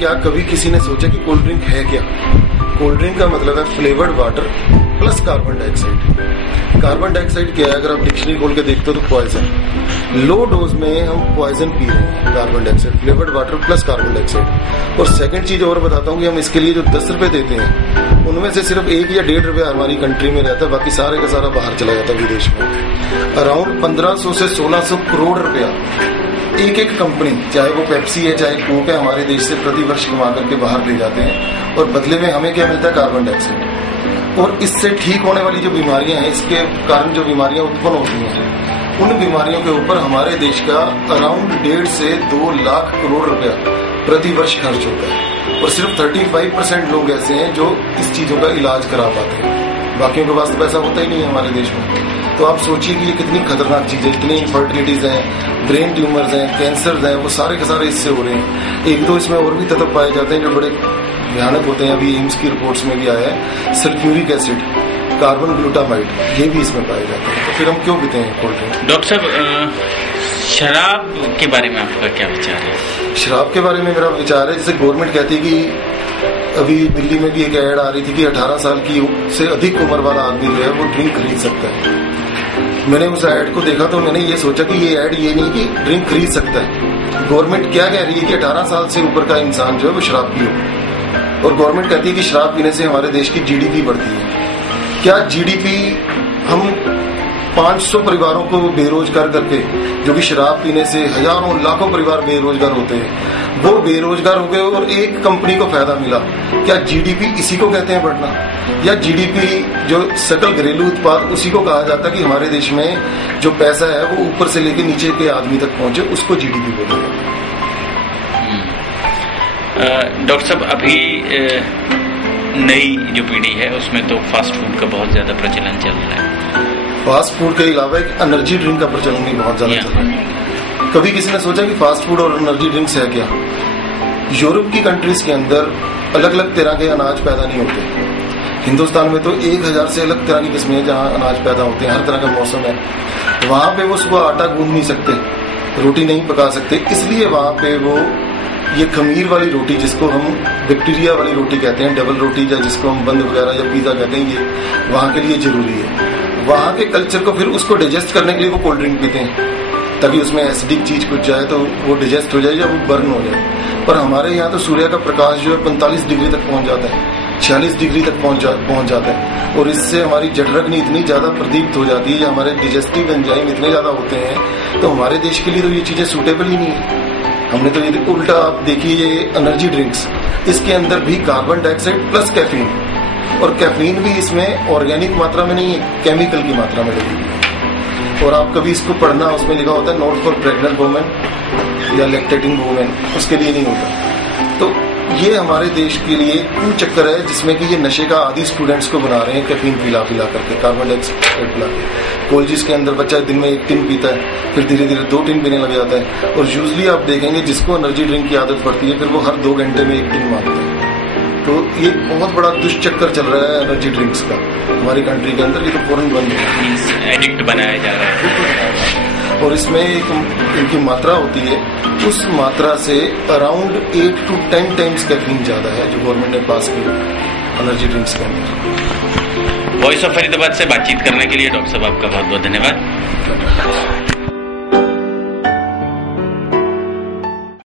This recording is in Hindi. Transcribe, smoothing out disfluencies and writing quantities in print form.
क्या कभी किसी ने सोचा कि कोल्ड ड्रिंक है क्या? कोल्ड ड्रिंक का मतलब है flavoured water plus carbon dioxide. Carbon dioxide क्या है? अगर आप डिक्शनरी खोल के देखते हो तो पॉइजन। लो डोज में हम पॉइजन पी रहे हैं, carbon dioxide, flavoured water plus carbon dioxide. और सेकंड चीज और बताता हूँ कि हम इसके लिए जो 10 रुपए देते हैं उनमें से सिर्फ 1 या 1.5 रुपया हमारी कंट्री में रहता है, बाकी सारे का सारा बाहर चला जाता है विदेश में। अराउंड 1500 से 1600 करोड़ रुपया एक एक कंपनी, चाहे वो पेप्सी है चाहे कोक है, हमारे देश से प्रतिवर्ष कमा करके बाहर ले जाते हैं। और बदले में हमें क्या मिलता है? Carbon dioxide. और इससे ठीक होने वाली जो बीमारियां हैं, इसके कारण जो बीमारियां उत्पन्न होती हैं, उन बीमारियों के ऊपर हमारे देश का अराउंड 1.5 से 2 लाख करोड़ रुपया प्रतिवर्ष खर्च होता है। और सिर्फ 35% लोग ऐसे हैं जो इस चीजों का इलाज करा पाते हैं, बाकियों के पास तो पैसा होता ही नहीं है हमारे देश में। तो आप सोचिए कि ये कितनी खतरनाक चीज है। इतनी इनफर्टिलिटीज हैं, ब्रेन ट्यूमर्स हैं, कैंसर हैं, वो सारे के सारे इससे हो रहे हैं। एक दो इसमें और भी तत्व पाए जाते हैं जो बड़े भयानक होते हैं। अभी एम्स की रिपोर्ट्स में भी आया है, सल्फ्यूरिक एसिड, कार्बन ग्लूटामाइड, ये भी इसमें पाए जाते हैं। तो फिर हम क्यों पीते हैं कोल्ड ड्रिंक? डॉक्टर साहब, शराब के बारे में आपका क्या विचार है? शराब के बारे में मेरा विचार है, जैसे गवर्नमेंट कहती है कि अभी दिल्ली में भी एक ऐड आ रही थी कि 18 साल की से अधिक उम्र वाला आदमी जो है वो ड्रिंक खरीद सकता है। मैंने उस ऐड को देखा तो मैंने ये सोचा कि ये ऐड ये नहीं कि ड्रिंक खरीद सकता है। गवर्नमेंट क्या कह रही है कि 18 साल से ऊपर का इंसान जो है वो शराब पिए। और गवर्नमेंट कहती है कि शराब पीने से हमारे देश की जीडीपी बढ़ती है। क्या जीडीपी हम 500 परिवारों को बेरोजगार करके, जो कि शराब पीने से हजारों लाखों परिवार बेरोजगार होते हैं, वो बेरोजगार हो गए और एक कंपनी को फायदा मिला। क्या जीडीपी इसी को कहते हैं बढ़ना? या जीडीपी जो सकल घरेलू उत्पाद, उसी को कहा जाता है कि हमारे देश में जो पैसा है वो ऊपर से लेके नीचे के आदमी तक पहुंचे, उसको जीडीपी बोलते हैं। डॉक्टर साहब, अभी नई जो पीढ़ी है उसमें तो फास्ट फूड का बहुत ज्यादा प्रचलन चल रहा है। फास्ट फूड के अलावा एक एनर्जी ड्रिंक का प्रचलन भी बहुत ज्यादा चल रहा है। कभी किसी ने सोचा कि फास्ट फूड और एनर्जी ड्रिंक्स है क्या? यूरोप की कंट्रीज के अंदर अलग अलग तरह के अनाज पैदा नहीं होते। हिंदुस्तान में तो 1000 से अलग तरह की किस्में हैं जहाँ अनाज पैदा होते हैं, हर तरह का मौसम है। वहां पे वो सुबह आटा गूंद नहीं सकते, रोटी नहीं पका सकते, इसलिए वहां पे वो ये खमीर वाली रोटी, जिसको हम बैक्टीरिया वाली रोटी कहते हैं, डबल रोटी, या जिसको हम बंद वगैरह या पिज्जा कहते हैं, ये वहां के लिए जरूरी है। वहां के कल्चर को फिर उसको डाइजेस्ट करने के लिए वो कोल्ड ड्रिंक पीते हैं, ताकि उसमें एसिडिक चीज कुछ जाए तो वो डाइजेस्ट हो जाए या वो बर्न हो जाए। पर हमारे यहाँ तो सूर्य का प्रकाश जो है 45 डिग्री तक पहुंच जाता है, 46 डिग्री तक पहुंच जाता है। और इससे हमारी जठरग्नि इतनी ज्यादा प्रदीप्त हो जाती है, या हमारे डिजेस्टिव एंजाइम इतने ज्यादा होते हैं, तो हमारे देश के लिए तो ये चीजें सूटेबल ही नहीं है। हमने तो ये उल्टा, आप देखिए ये एनर्जी ड्रिंक्स, इसके अंदर भी कार्बन डाइऑक्साइड प्लस कैफीन, और कैफीन भी इसमें ऑर्गेनिक मात्रा में नहीं है, केमिकल की मात्रा में लगी है। और आप कभी इसको पढ़ना, उसमें लिखा होता है नॉट फॉर प्रेग्नेंट वुमेन या लैक्टेटिंग वुमेन, उसके लिए नहीं होता। तो ये हमारे देश के लिए कुचक्कर है, जिसमें कि ये नशे का आदि स्टूडेंट्स को बना रहे हैं, कैफीन पिला करके, कार्बन डाइऑक्साइड पिला के। कॉलेज के अंदर बच्चा दिन में 1 टिन पीता है, फिर धीरे धीरे 2 टिन पीने लग जाता है। और यूजली आप देखेंगे जिसको एनर्जी ड्रिंक की आदत पड़ती है, फिर वो हर 2 घंटे में 1 टिन मारता है। तो ये बहुत बड़ा दुष्चक्कर चल रहा है एनर्जी ड्रिंक्स का हमारी कंट्री के अंदर। ये तो फौरन बंद है, एडिक्ट बनाया जा रहा है। और इसमें एक इनकी मात्रा होती है, उस मात्रा से अराउंड 8 to 10 टाइम्स कैफीन ज्यादा है जो गवर्नमेंट ने पास की एनर्जी ड्रिंक्स के अंदर। वॉइस ऑफ फरीदाबाद से बातचीत करने के लिए डॉक्टर साहब आपका बहुत बहुत धन्यवाद।